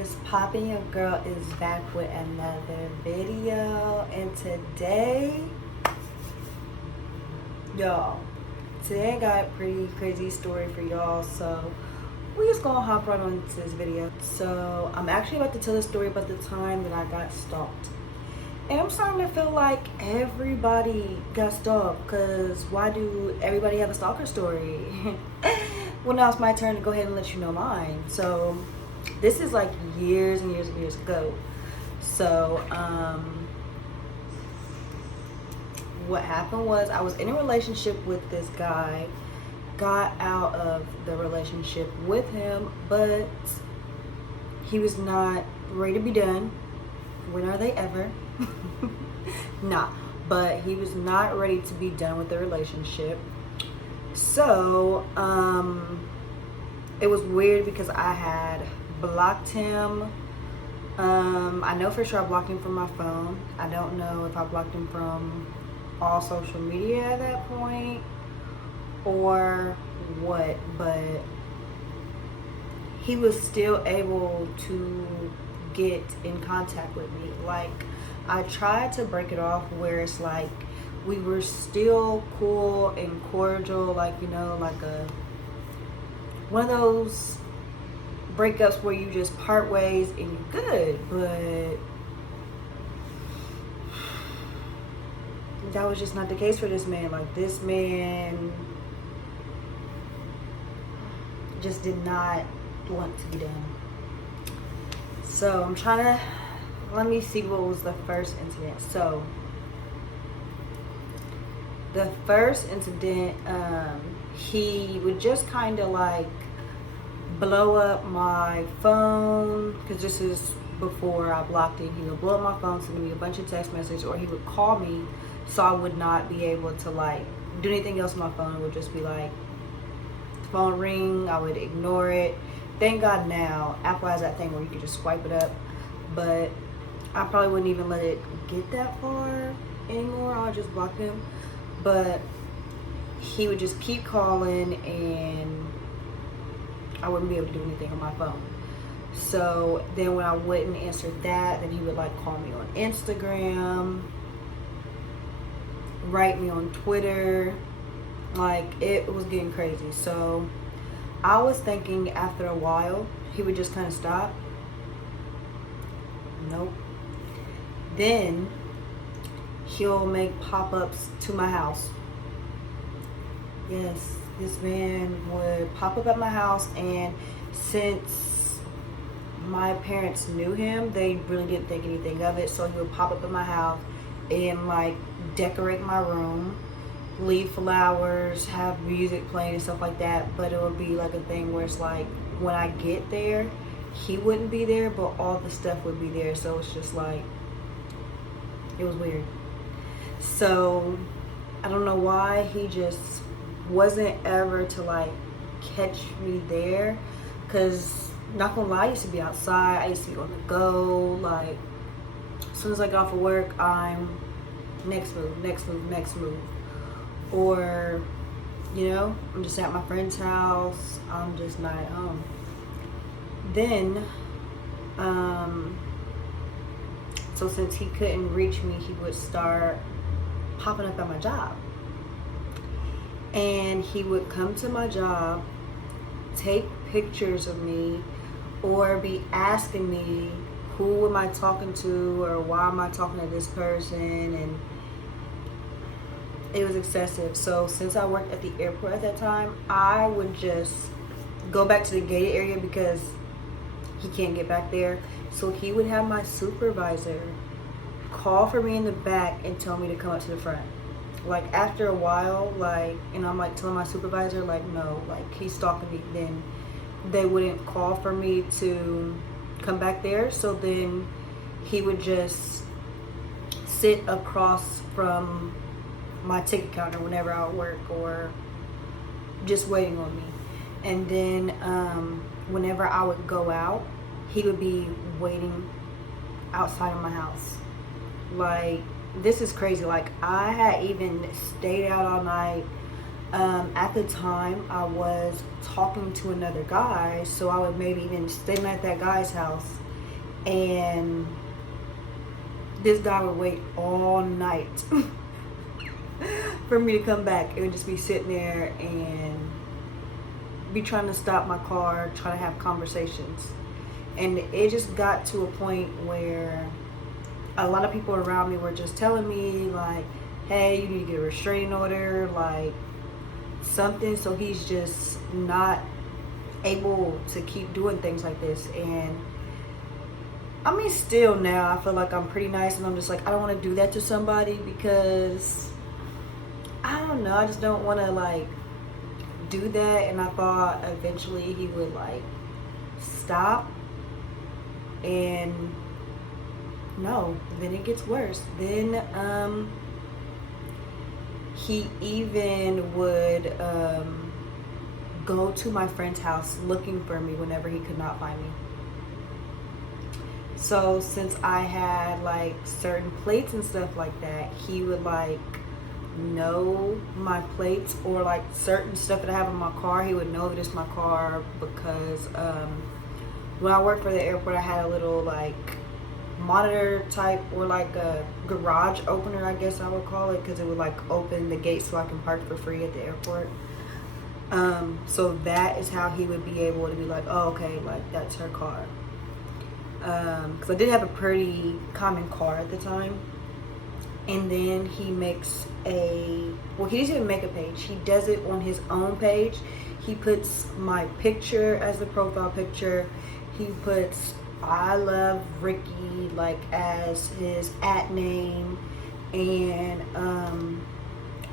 is popping? Your girl is back with another video, and today I got a pretty crazy story for y'all, so we just gonna hop right on into this video. So I'm actually about to tell a story about the time that I got stalked, and I'm starting to feel like everybody got stalked, because why do everybody have a stalker story? Well, now it's my turn to go ahead and let you know mine. So this is like years and years and years ago. So what happened was I was in a relationship with this guy, got out of the relationship with him, but he was not ready to be done. When are they ever? Nah, but he was not ready to be done with the relationship. So it was weird because I had blocked him. I know for sure I blocked him from my phone. I don't know if I blocked him from all social media at that point or what, but he was still able to get in contact with me. Like, I tried to break it off where it's like we were still cool and cordial, like, you know, like one of those breakups where you just part ways and you're good. But that was just not the case for this man. Like, this man just did not want to be done. So I'm trying to, let me see what was the first incident. So the first incident, he would just kind of like blow up my phone, because this is before I blocked it. He would blow up my phone, send me a bunch of text messages, or he would call me, so I would not be able to like do anything else on my phone. It would just be like phone ring, I would ignore it. Thank God now Apple has that thing where you can just swipe it up, but I probably wouldn't even let it get that far anymore. I would just block him. But he would just keep calling and I wouldn't be able to do anything on my phone. So then when I wouldn't answer that, then he would like call me on Instagram, write me on Twitter. Like, it was getting crazy. So I was thinking after a while he would just kind of stop. Nope. Then he'll make pop-ups to my house. Yes, this man would pop up at my house, and since my parents knew him, they really didn't think anything of it. So he would pop up at my house and like decorate my room, leave flowers, have music playing and stuff like that. But it would be like a thing where it's like when I get there, he wouldn't be there, but all the stuff would be there. So it's just like, it was weird. So I don't know why he just wasn't ever to like catch me there, because not gonna lie, I used to be outside, I used to be on the go. Like, as soon as I get off of work, I'm next move, or you know, I'm just at my friend's house, I'm just not at home. Then so since he couldn't reach me, he would start popping up at my job. And he would come to my job, take pictures of me, or be asking me, who am I talking to, or why am I talking to this person? And it was excessive. So since I worked at the airport at that time, I would just go back to the gated area because he can't get back there. So he would have my supervisor call for me in the back and tell me to come up to the front. Like, after a while, like, and I'm like telling my supervisor, like, no, like, he's stalking me, then they wouldn't call for me to come back there. So then he would just sit across from my ticket counter whenever I would work, or just waiting on me. And then whenever I would go out, he would be waiting outside of my house. Like, this is crazy. Like, I had even stayed out all night. At the time, I was talking to another guy, so I would maybe even stay at that guy's house And this guy would wait all night for me to come back. It would just be sitting there and be trying to stop my car, trying to have conversations. And it just got to a point where a lot of people around me were just telling me, like, hey, you need to get a restraining order, like something, so he's just not able to keep doing things like this. And I mean, still now I feel like I'm pretty nice, and I'm just like, I don't want to do that to somebody, because I don't know, I just don't want to like do that. And I thought eventually he would like stop, and no, then it gets worse. Then he even would go to my friend's house looking for me whenever he could not find me. So since I had like certain plates and stuff like that, he would like know my plates, or like certain stuff that I have in my car, he would know that it's my car, because when I worked for the airport, I had a little like monitor type, or like a garage opener, I guess I would call it, because it would like open the gate so I can park for free at the airport. So that is how he would be able to be like, oh, okay, like that's her car. Because I did have a pretty common car at the time. And then he makes he doesn't even make a page, he does it on his own page. He puts my picture as the profile picture. He puts I love Ricki like as his @ name, and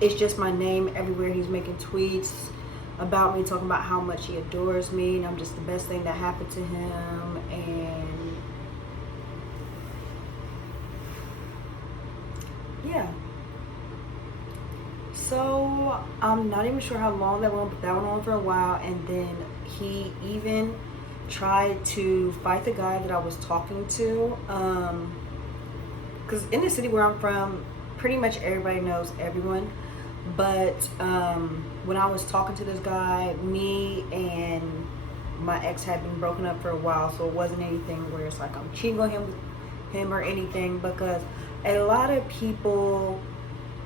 it's just my name everywhere. He's making tweets about me, talking about how much he adores me and I'm just the best thing that happened to him. And yeah, so I'm not even sure how long that went, but that went on for a while. And then he even tried to fight the guy that I was talking to, because in the city where I'm from, pretty much everybody knows everyone. But when I was talking to this guy, me and my ex had been broken up for a while, so it wasn't anything where it's like I'm cheating on him or anything, because a lot of people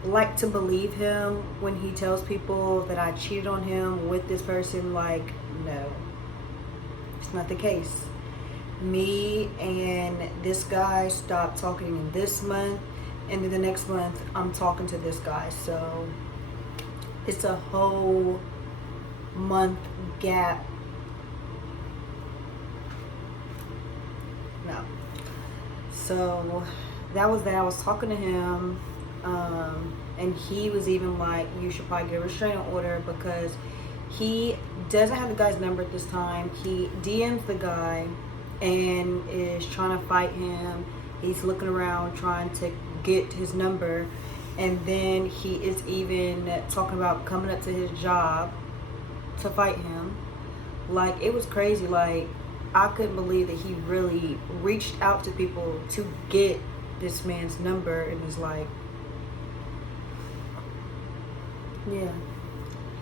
like to believe him when he tells people that I cheated on him with this person. Like, no, it's not the case. Me and this guy stopped talking in this month, and then the next month I'm talking to this guy, so it's a whole month gap. No. So that was that. I was talking to him, and he was even like, you should probably get a restraining order, because he doesn't have the guy's number at this time. He DMs the guy and is trying to fight him. He's looking around trying to get his number, and then he is even talking about coming up to his job to fight him. Like, it was crazy. Like, I couldn't believe that he really reached out to people to get this man's number, and was like, yeah,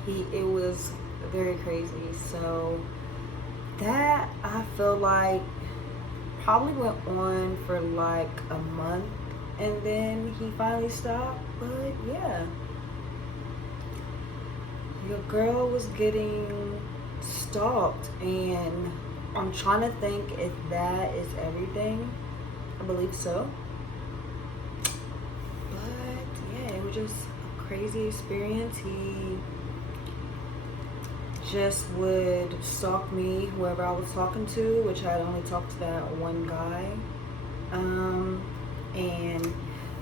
it was very crazy. So that, I feel like, probably went on for like a month, and then he finally stopped. But yeah, your girl was getting stalked, and I'm trying to think if that is everything. I believe so. But yeah, it was just a crazy experience. He just would stalk me whoever I was talking to, which I had only talked to that one guy, and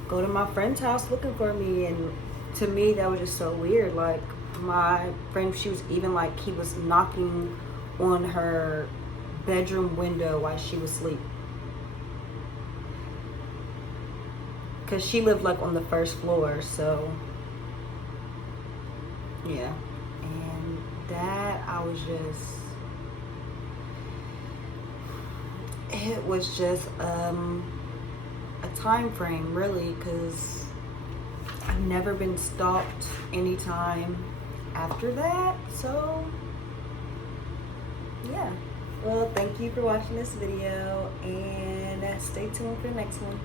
go to my friend's house looking for me. And to me, that was just so weird. Like, my friend, she was even like, he was knocking on her bedroom window while she was asleep, because she lived like on the first floor. So yeah, and that, I was just, it was just a time frame, really, because I've never been stalked anytime after that. So yeah, Well, thank you for watching this video, and stay tuned for the next one.